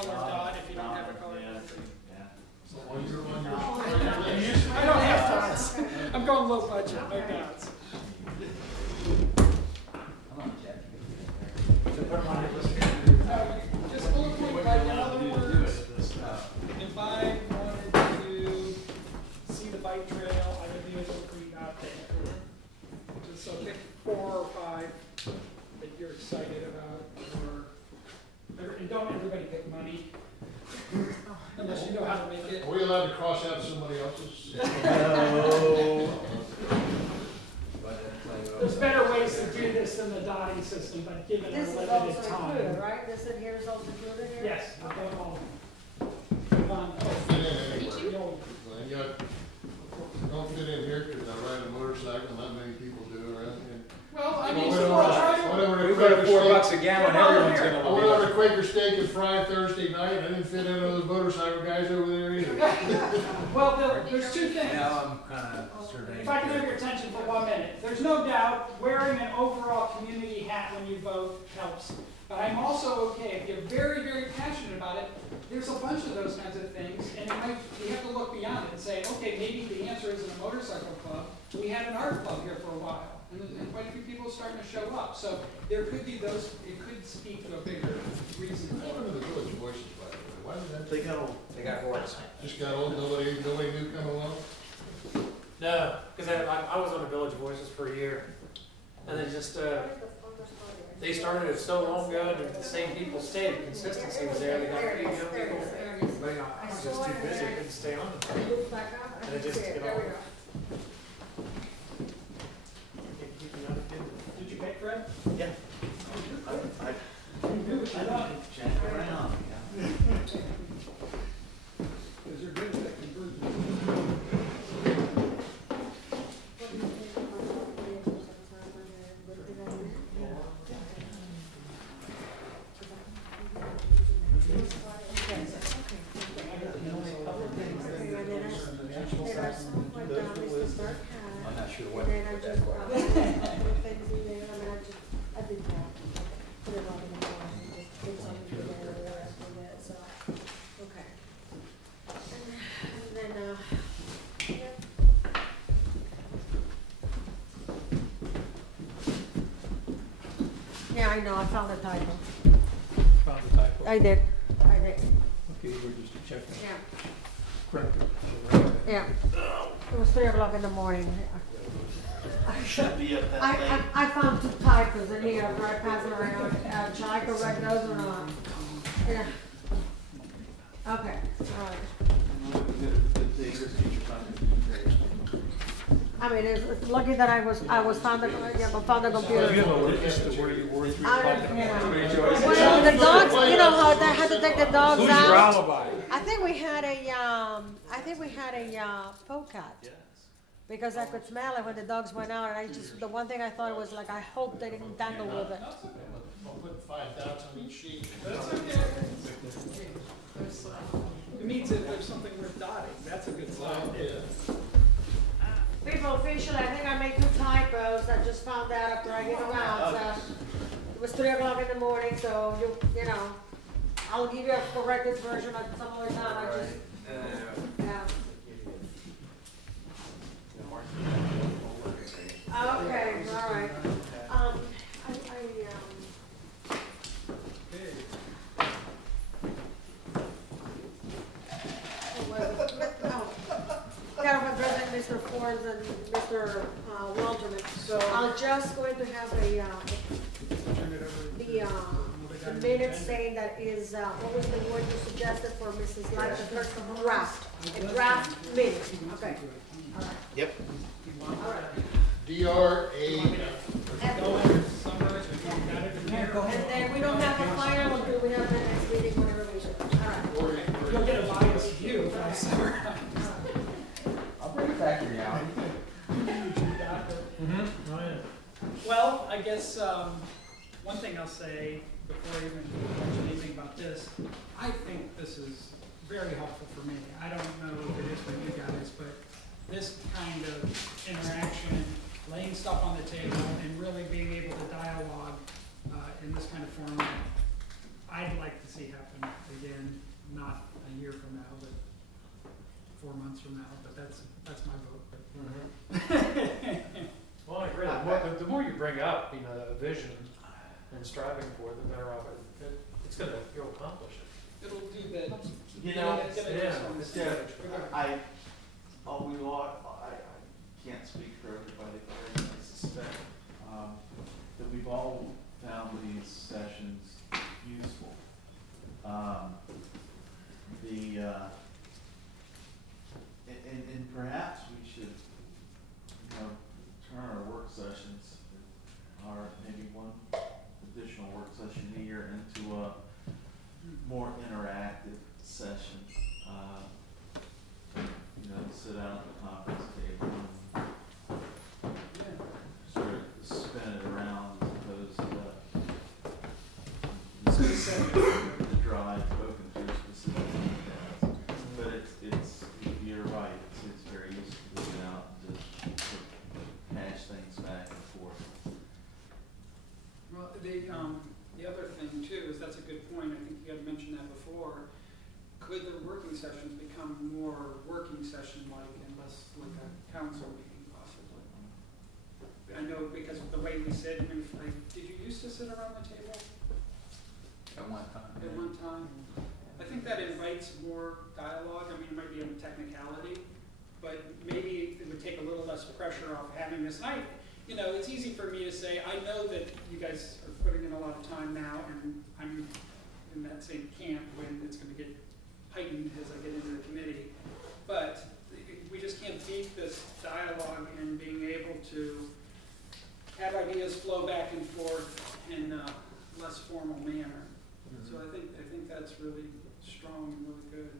color dot if you don't have a color dot. So all you're on your I don't have dots. I'm going low budget, no dots. Just look like, in other words, if I wanted to see the bike trail, I would be able to create out there. Just so pick 4 or 5 that you're excited about, and don't everybody pick money, unless you know how to make it. Are we allowed to cross out somebody else's? No. There's better ways to do this than the dotting system, but given This our is limited also time. included, right? This in here is also included here? Yes, I've done all of them. Fit in anywhere. And you don't fit in here because I ride a motorcycle, not many people do around here. Well, I mean, Well, so well, try to. whatever We the go to Quaker $4 steak- a gallon, Come on everyone's here. gonna I love went it. on a Quaker steak and fry Thursday night. I didn't fit in those motorcycle guys over there either. Well, there's 2 things. Now I'm kind of surveying. If I can have your attention for 1 minute. There's no doubt wearing an overall community hat when you vote helps. But I'm also okay, if you're very, very passionate about it, there's a bunch of those kinds of things, and you have to look beyond it and say, okay, maybe the answer isn't a motorcycle club. We had an art club here for a while, and quite a few people are starting to show up. So there could be those, it could speak to a bigger reason What for happened to it. the Village Voices, by the way? Why did that? They got old. They got horse. Just got old, nobody knew come along? No, because I was on the Village Voices for a year, and then just they started it so long ago, and the same people stayed. The consistency was there. They got There it young is, there it people, is, there it is. but I was just too busy, couldn't stay on. Look back up, And it just, there you we know, go. can't keep me out of it. Did you pick Fred? Yeah. I do what you want. Check around. Because you're good at that conversion. I'm not sure what. And then I just, things in there, I mean, I did that. Put it all in the box and just put something in there or the rest of it, so, okay. And then, yep. Yeah, I know, I found a typo. Found the typo. I did. Okay, we're just checking. Yeah, Correct. yeah. It was 3 o'clock in the morning. Should be up that late. I found 2 typos in here after I passed it around. Shall I correct those or not? Yeah. Okay, all right. The English teacher found it. I mean, it's lucky that I was found the computer. Where you were through. Well, the dogs, you know how they had to take the dogs Who's your out. alibi? I think we had a polecat. Yes. Because I could smell it when the dogs went out, and I just, the one thing I thought was like, I hope they didn't tangle with it. I'll put 5 dots on each sheet. That's okay. That's, it means that there's something worth dotting. That's a good sign. Yeah. People, officially, I think I made 2 typos. I just found out after I get them out. So it was 3 o'clock in the morning, so you know, I'll give you a corrected version at some other time. I just, yeah. Okay, all right. Yeah, I'm addressing Mr. Forbes and Mr. Walterman. So I'm just going to have the minutes saying that is, what was the word you suggested for Mrs. Light, the first draft, a draft minute. Okay. All right. Yep. All right. DRA. And then we don't have the final until we have the next meeting, whenever we should. All right. You'll get a biased view from summer. I'll bring a factory out. Well, I guess one thing I'll say before I even mention anything about this, I think this is very helpful for me. I don't know if it is for you guys, but this kind of interaction, laying stuff on the table, and really being able to dialogue in this kind of format, I'd like to see happen again, not a year from now, but 4 months from now, but that's my vote. Well, I agree. The more you bring up, you know, a vision and striving for it, the better off you'll accomplish it. It'll do that. You know, Yeah. I can't speak for everybody, but I suspect that we've all found these sessions useful. And perhaps we should, you know, turn our work sessions, or maybe one additional work session a year, into a more interactive session. You know, sit down at the conference table and sort of spin it around as opposed to the drive spoken through specific details. But you're right, it's very useful to get out and just sort of hash things back and forth. Well, the other thing too is that's a good point. I think you had mentioned that before. Could the working sessions become more working session-like and less like a council meeting possibly? I know because of the way we sit, did you used to sit around the table? At one time. At one time? I think that invites more dialogue. I mean, it might be a technicality, but maybe it would take a little less pressure off having this night. You know, it's easy for me to say, I know that you guys are putting in a lot of time now, and I'm in that same camp when it's going to get heightened as I get into the committee. But we just can't beat this dialogue and being able to have ideas flow back and forth in a less formal manner. So I think that's really strong and really good.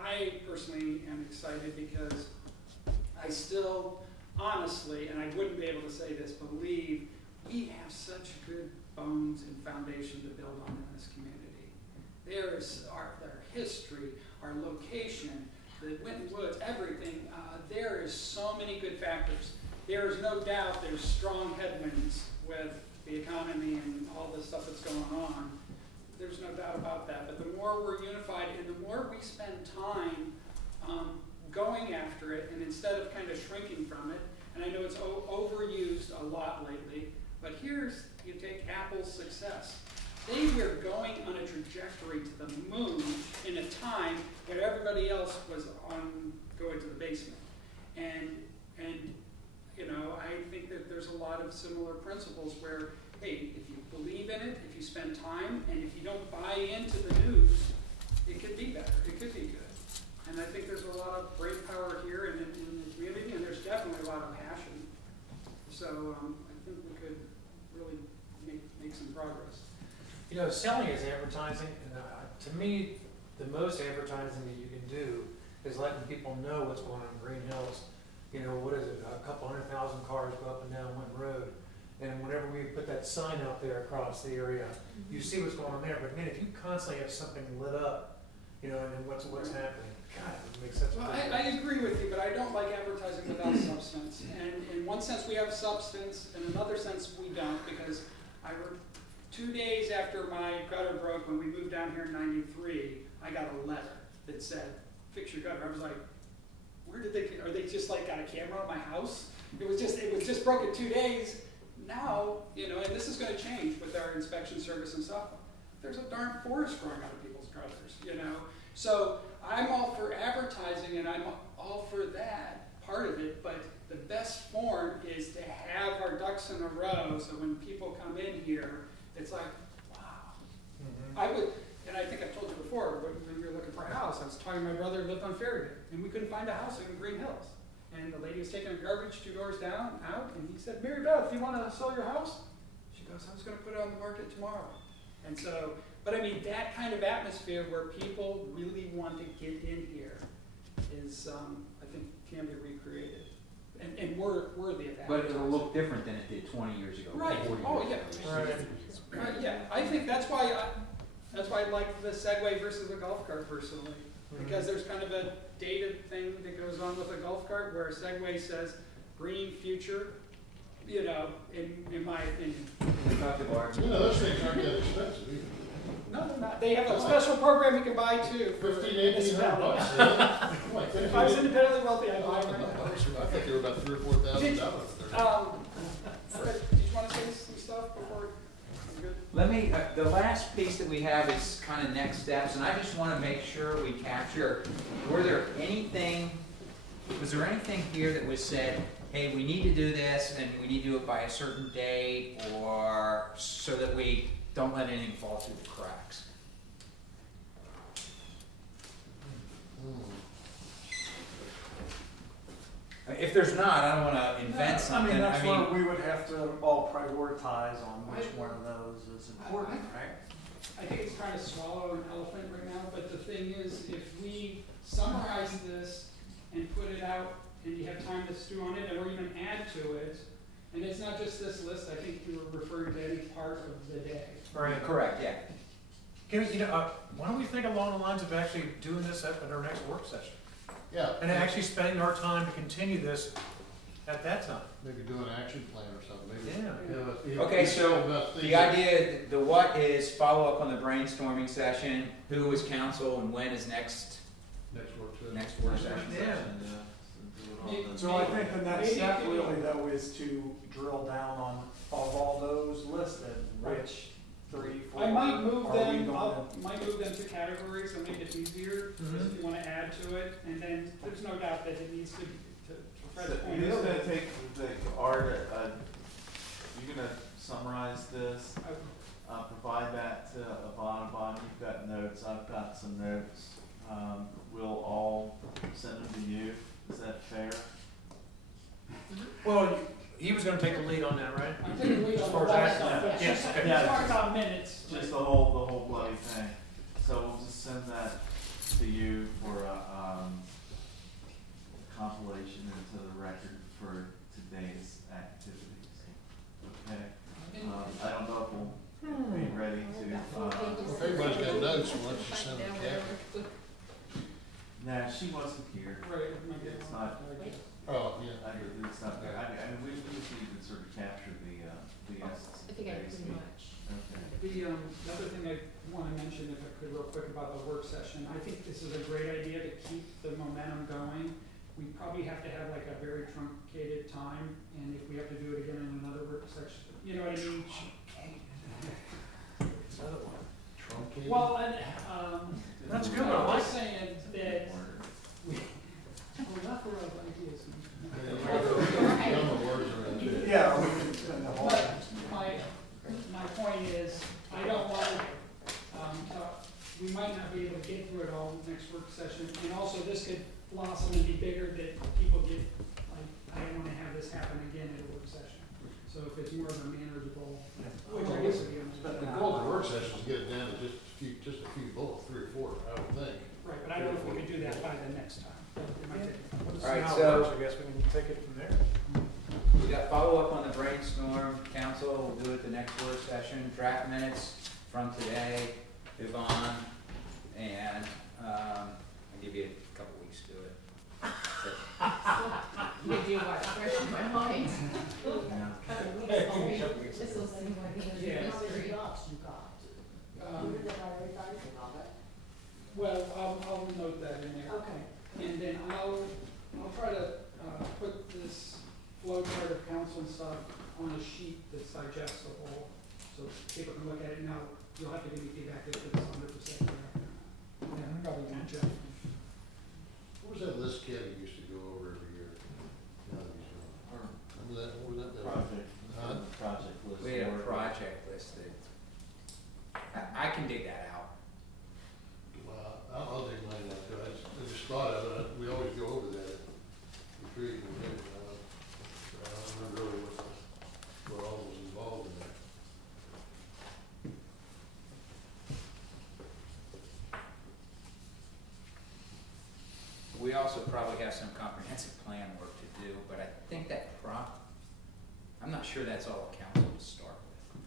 I personally am excited because I still, honestly, and I wouldn't be able to say this, believe we have such good bones and foundation to build on in this community. There's our history, our location, the Winton Woods, everything. There is so many good factors. There is no doubt there's strong headwinds with the economy and all the stuff that's going on. There's no doubt about that. But the more we're unified and the more we spend time going after it, and instead of kind of shrinking from it, and I know it's overused a lot lately, but you take Apple's success. They were going on a trajectory to the moon in a time when everybody else was going to the basement. And you know, I think that there's a lot of similar principles where, hey, if you believe in it, if you spend time, and if you don't buy into the news, it could be better, it could be good. And I think there's a lot of brain power here in the community, and there's definitely a lot of passion. So I think we could really make some progress. You know, selling is advertising, and to me, the most advertising that you can do is letting people know what's going on in Greenhills. You know, what is it, a couple 100,000 cars go up and down Winton Road. And whenever we put that sign out there across the area, you see what's going on there. But man, if you constantly have something lit up, you know, and then what's happening, God, it makes such a difference. I agree with you, but I don't like advertising without substance. And in one sense we have substance, in another sense we don't, because 2 days after my gutter broke, when we moved down here in '93, I got a letter that said, fix your gutter. I was like, are they just like got a camera on my house? It was just broke in 2 days. Now, you know, and this is going to change with our inspection service and stuff. There's a darn forest growing out of people's gutters, you know. So I'm all for advertising and I'm all for that part of it, but the best form is to have our ducks in a row so when people come in here, it's like, wow. And I think I've told you before, when we were looking for a house, I was talking to my brother who lived on Ferryden, and we couldn't find a house in Greenhills. And the lady was taking her garbage 2 doors down, out, and he said, Mary Beth, you want to sell your house? She goes, I was going to put it on the market tomorrow. And so, but I mean, that kind of atmosphere where people really want to get in here is, I think, can be recreated. And worthy of that. But it'll look different than it did 20 years ago. Right. 40 years Oh, ago. yeah. Right. Yeah. I think that's why I like the Segway versus a golf cart personally, because there's kind of a dated thing that goes on with a golf cart where a Segway says green future, you know, in my opinion. We talked about You know, those things aren't that expensive either. No, they're not. They have a special program you can buy too. For 1,800 bucks. If I was independently wealthy, I'd buy it right now. I think they were about $3,000 or $4,000. Fred, did you want to say some stuff before? I'm good. Let me, the last piece that we have is kind of next steps, and I just want to make sure we capture, was there anything here that was said, hey, we need to do this, and we need to do it by a certain date, or so that we don't let anything fall through the cracks? If there's not, I don't want to invent something. I mean, that's where we would have to all prioritize on which one of those is important, right? I think it's trying to swallow an elephant right now, but the thing is, if we summarize this and put it out, and you have time to stew on it, or even add to it, and it's not just this list, I think you were referring to any part of the day. Right. Correct, yeah. Why don't we think along the lines of actually doing this at our next work session? Yeah. And actually spending our time to continue this at that time. Maybe do an action plan or something, maybe. Yeah. Okay, so the idea, the what is follow up on the brainstorming session, who is council, and when is next Next work session. session? Yeah. So I think the next step really though is to drill down on, of all those listed, which 3, 4 I might move are we them, going might move them to categories and make it easier, Mhm. if you wanna add to it, and then there's no doubt that it needs to Fred's So point. it is gonna take, Art, you're gonna summarize this, provide that to Avon, you've got notes, I've got some notes. We'll all send them to you, is that fair? Well, he was gonna take the lead on that, right? I'm taking the lead As on far the as wall action, stuff, but yes, just, okay. let's talk about minutes. Just the whole bloody thing. So we'll just send that to you for a compilation into the record for today's activities. Okay? I don't know if we'll be ready to, If everybody's got notes, why don't you send them to Kathy? nah, she wasn't here. Right, it might be- It's not, Oh, yeah. it's not there. I mean, we just need to sort of capture the essence I of think I today's pretty meeting. much. Okay. The other thing I want to mention, if I could real quick, about the work session, I think this is a great idea to keep the momentum going. We probably have to have like a very truncated time, and if we have to do it again in another work section, you know what I mean? Truncated? Well, and, That's good, I I'm like just saying that, well, not for our ideas. Dumb words around to? there. Yeah, we can spend the whole. But my point is, I don't want we might not be able to get through it all next work session, and also this could blossom and be bigger, that people get, like, I don't wanna have this happen again at a work session. So if it's more of a manageable, which I guess would be. The goal of the work session is to get it down to just a few bullets, 3 or 4, I would think. Right, but I don't know if we could do that by the next time. It might take- Let's All right, see how it so- works. I guess we can take it from there. We got follow up on the brainstorm, council, we'll do it the next work session, draft minutes from today, Yvonne, and, I'll give you a couple weeks to do it. You do what, fresh in my mind. Yeah. This will seem like a Yeah. mystery. Well, I'll note that in there. Okay. And then I'll try to, put this flow chart of council and stuff on a sheet that's digestible, so people can look at it. Now, you'll have to give me feedback if it's 100% correct. Yeah, probably not, Jeff. What was that list Kevin used to go over every year? Now that he's gone. Remember that, what was that? Project list. We had a project listed. I can dig that out. Well, I'll dig mine out, too. I just thought of it, we always go over that at ReTreat, and I don't remember really what all was involved in that. We also probably have some comprehensive plan work to do, but I think that I'm not sure that's all council to start with.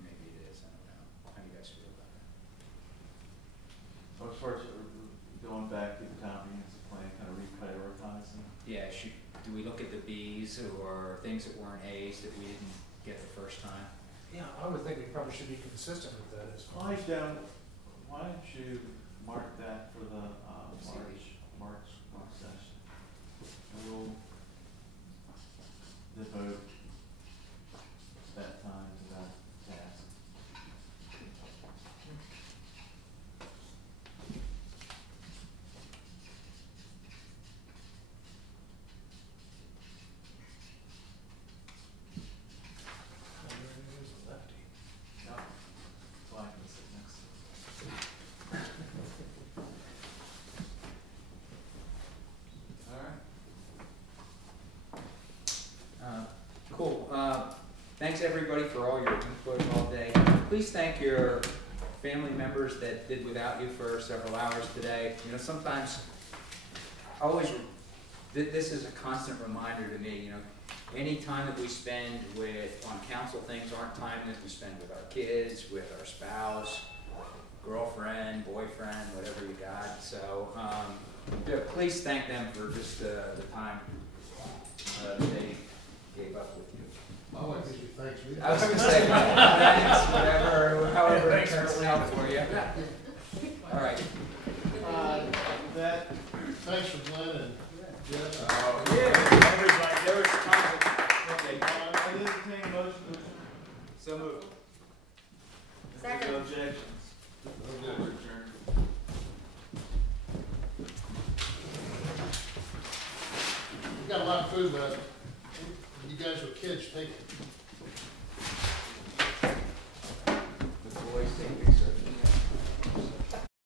Maybe it is, I don't know. How do you guys feel about that? So as far as going back to the comprehensive plan, kind of reprioritizing. Yeah, do we look at the Bs or things that weren't As that we didn't get the first time? Yeah, I would think we probably should be consistent with that as well. Why don't you mark that for the, March session? And we'll devote that time to that task. Who's the lefty? No, so I can sit next to it. All right. Cool. Thanks everybody for all your input all day. Please thank your family members that did without you for several hours today. You know, sometimes, this is a constant reminder to me, you know, any time that we spend on council things aren't time that we spend with our kids, with our spouse, girlfriend, boyfriend, whatever you got. So, yeah, please thank them for just the time they gave up with you. I like to say thanks, we. I was gonna say, thanks, whatever, however it turns out for you. All right. Thanks for Glenn and Jeff. Oh, Yeah. everybody, there was tons of, okay, I entertain a motion to adjourn. so moved. If there's no objections. Okay. Adjourn. We got a lot of food left. You guys with kids, take it. The boys take the